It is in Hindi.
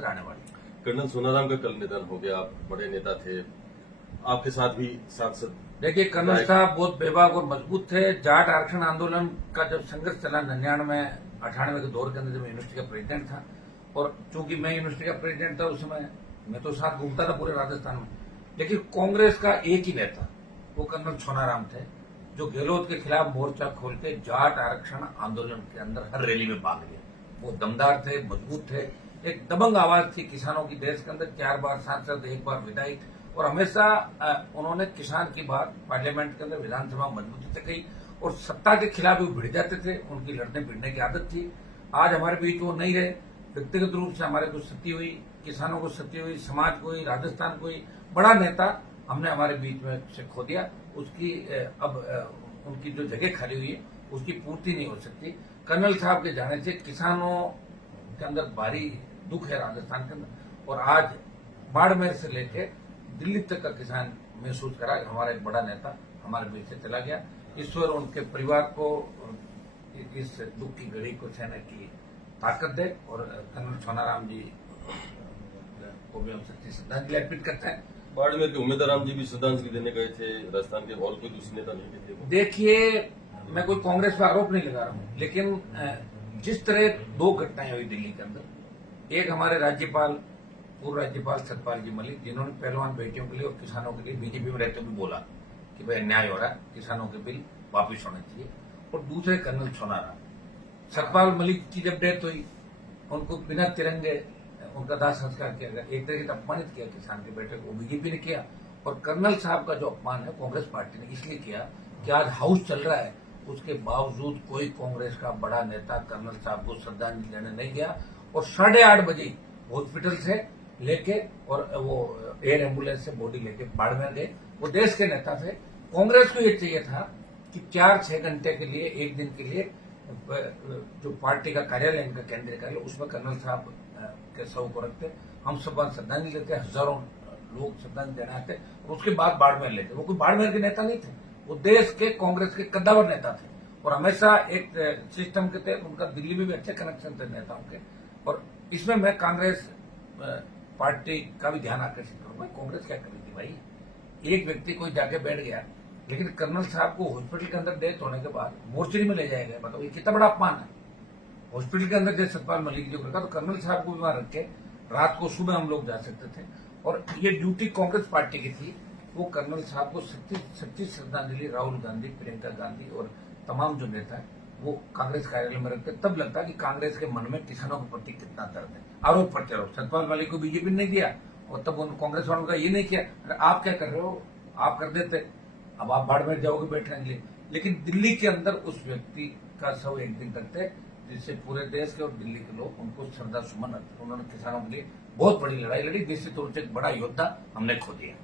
अंदर आने वाली है। कर्नल सोनाराम का कल निधन हो गया। आप बड़े नेता थे, आपके साथ भी सांसद। देखिए, कर्नल साहब बहुत बेबाक और मजबूत थे। जाट आरक्षण आंदोलन का जब संघर्ष चला 99-98 के दौर के अंदर, जब मैं यूनिवर्सिटी का प्रेसिडेंट था, और चूंकि मैं यूनिवर्सिटी का प्रेसिडेंट था उस समय, मैं तो साथ घूमता था पूरे राजस्थान में, लेकिन कांग्रेस का एक ही नेता, वो कर्नल सोनाराम थे, जो गहलोत के खिलाफ मोर्चा खोल के जाट आरक्षण आंदोलन के अंदर हर रैली में भाग लिया। वो दमदार थे, मजबूत थे, एक दबंग आवाज थी किसानों की देश के अंदर। 4 बार सांसद, 1 बार विधायक, और हमेशा उन्होंने किसान की बात पार्लियामेंट के अंदर, विधानसभा मजबूती से कही, और सत्ता के खिलाफ भी भिड़ जाते थे। उनकी लड़ने भिड़ने की आदत थी। आज हमारे बीच वो नहीं रहे। व्यक्तिगत रूप से हमारे को क्षति हुई, किसानों को क्षति हुई, समाज को हुई, राजस्थान को हुई। बड़ा नेता हमने हमारे बीच में से खो दिया। उसकी अब उनकी जो जगह खाली हुई है उसकी पूर्ति नहीं हो सकती। कर्नल साहब के जाने से किसानों के अंदर भारी दुख है राजस्थान के अंदर, और आज बाड़मेर से लेके दिल्ली तक का किसान महसूस करा कि हमारा एक बड़ा नेता हमारे बीच से चला गया। ईश्वर उनके परिवार को इस दुख की घड़ी को सहने की ताकत दे, और कर्नल सोनाराम जी को भी हम सच्ची श्रद्धांजलि अर्पित करते हैं। बाड़मेर के उम्मीदवार जी भी श्रद्धांजलि देने गए थे, राजस्थान के और कोई दूसरे नेता नहीं थे। देखिए, मैं कोई कांग्रेस पर आरोप नहीं लगा रहा हूं, लेकिन जिस तरह 2 घटनाएं हुई दिल्ली के अंदर, एक हमारे राज्यपाल, पूर्व राज्यपाल सतपाल जी मलिक, जिन्होंने पहलवान बेटियों के लिए और किसानों के लिए बीजेपी में रहते हुए बोला कि भाई अन्याय हो रहा है, किसानों के बिल वापिस होने चाहिए, और दूसरे कर्नल सोनाराम। सतपाल मलिक की जब डेथ हुई, उनको बिना तिरंगे उनका दाह संस्कार किया गया, एक तरीके से अपमानित किया किसान के बेटे को, बीजेपी ने किया। और कर्नल साहब का जो अपमान है कांग्रेस पार्टी ने इसलिए किया कि आज हाउस चल रहा है, उसके बावजूद कोई कांग्रेस का बड़ा नेता कर्नल साहब को श्रद्धांजलि देने नहीं गया। और 8:30 बजे हॉस्पिटल से लेके और वो एयर एम्बुलेंस से बॉडी लेके बाड़मेर गए। वो देश के नेता थे। कांग्रेस को ये चाहिए था कि 4-6 घंटे के लिए, एक दिन के लिए, जो पार्टी का कार्यालय, इनका केंद्रीय कार्यालय, उसमें कर्नल साहब के शव को रखते, हम सब श्रद्धांजलि देते, हजारों लोग श्रद्धांजलि देने आते, और उसके बाद बाड़मेर लेते। वो कोई बाड़मेर के नेता नहीं थे, वो देश के कांग्रेस के कद्दावर नेता थे, और हमेशा एक सिस्टम के तहत उनका दिल्ली में भी अच्छे कनेक्शन थे नेताओं के। और इसमें मैं कांग्रेस पार्टी का भी ध्यान आकर्षित करूंगा। कांग्रेस क्या कर रही थी भाई? एक व्यक्ति कोई जाके बैठ गया, लेकिन कर्नल साहब को हॉस्पिटल के अंदर डेथ होने के बाद मोर्चरी में ले जाया गया। बताओ, ये कितना बड़ा अपमान है। हॉस्पिटल के अंदर जैसे सतपाल मलिक जी को रखा, तो कर्नल साहब को भी वहां रख के रात को, सुबह हम लोग जा सकते थे। और ये ड्यूटी कांग्रेस पार्टी की थी। वो कर्नल साहब को सच्ची श्रद्धांजलि राहुल गांधी, प्रियंका गांधी और तमाम जो नेता है वो कांग्रेस कार्यालय में रखते, तब लगता कि कांग्रेस के मन में किसानों के प्रति कितना दर्द है। आरोप प्रत्यारोप, सतपाल मलिक को बीजेपी ने नहीं दिया, और तब उन कांग्रेस वालों का ये नहीं किया, अरे आप क्या कर रहे हो, आप कर देते, अब आप बाड़मेर जाओगे बैठने के लिए। लेकिन दिल्ली के अंदर उस व्यक्ति का शव एक दिन तक थे, जिससे पूरे देश के और दिल्ली के लोग उनको श्रद्धा सुमन, उन्होंने किसानों के लिए बहुत बड़ी लड़ाई लड़ी, जिससे तो एक बड़ा योद्धा हमने खो दिया।